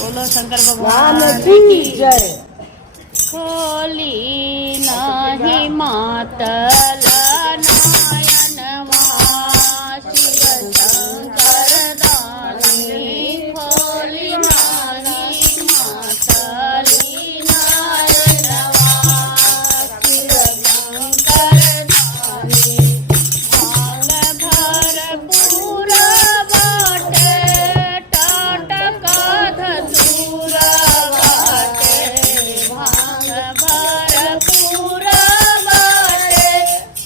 बोलो शंकर भगवान की जय। खोली नाही मातल नयनवा शिव शंकर दानी। खोली नाही मातली नयनवा शिव शंकर दानी। भांग भरपूर वाटे टाटका धतूर वाटे। भांग भरपूर वाटे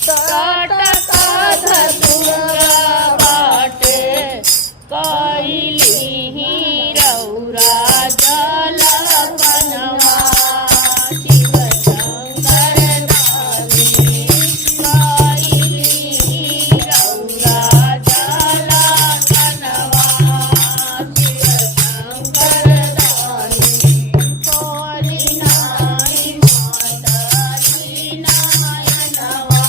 टाटका धतूर वाटे। कैली रौरा जल बनवा शिव शंकर दानी। कैली रौरा जल बनवा शिव शंकर दानी। खोली नाही मातली नयनवा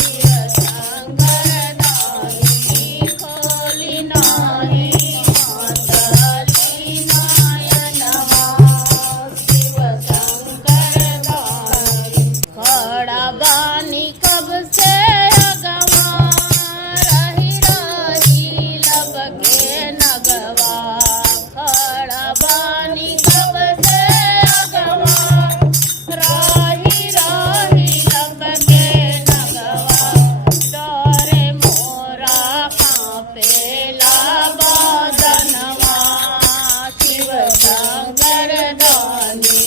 शिव शंकर दानी। खोली नाही मातली नयनवा शिव शंकर दानी। खड़ा बानी कब से अगवा रही रही लबके नगवा। खड़ा बानी कब से अगवा रही रही लबके नगवा। डरे मोरा कांपेला बदनवा शिव शंकर दानी।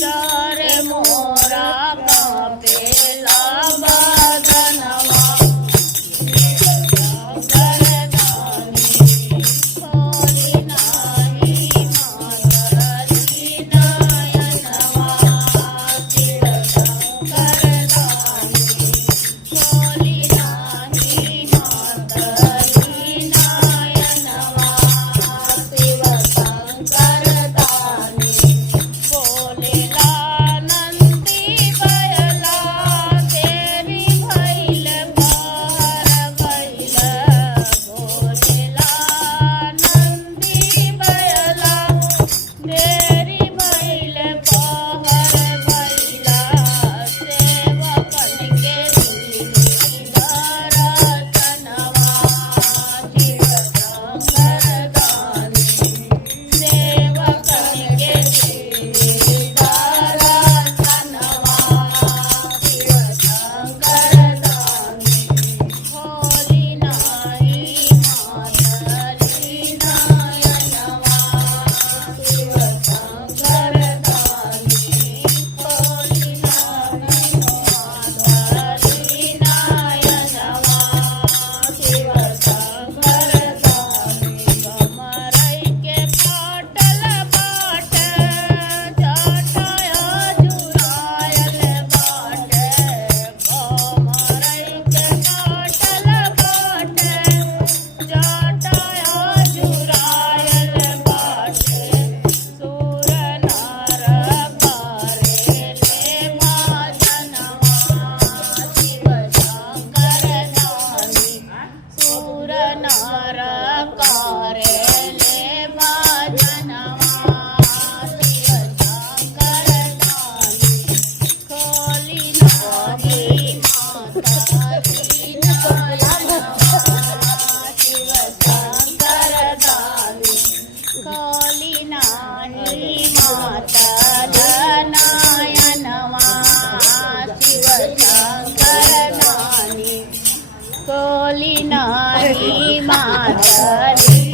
डरे मोरा कांपेला बदनवा शंकर दानी। खोली नाही मातली नयनवा शिव शंकर दानी। खोली नाही मातली नयनवा शिव शंकर दानी। बोलेला नंदी बयला तेरी भैल पार बैल। बोलेला नंदी बयला तेरी भैल पार बैला। सेवकन के दर्शनवा शिव शंकर दानी। सेवकन के दर्शनवा शिव शंकर दानी। खोली नाही मातली नयनवा शिव शंकर दानी। खोली नाही मातली नयनवा शिव शंकर दानी। कमरई के फाटल बाट जटाया जुरायल बाट। कमरई के फाटल बाट जटाया जुरायल बाट। सूर नर करेले भजनवा शिव शंकर दानी। सूर नर करेले भजनवा शिव शंकर दानी। खोली नाही मातली नयनवा शिव शंकर दानी। खोली नाही मातल नयनवा शिव शंकर दानी। खोली नाही मातली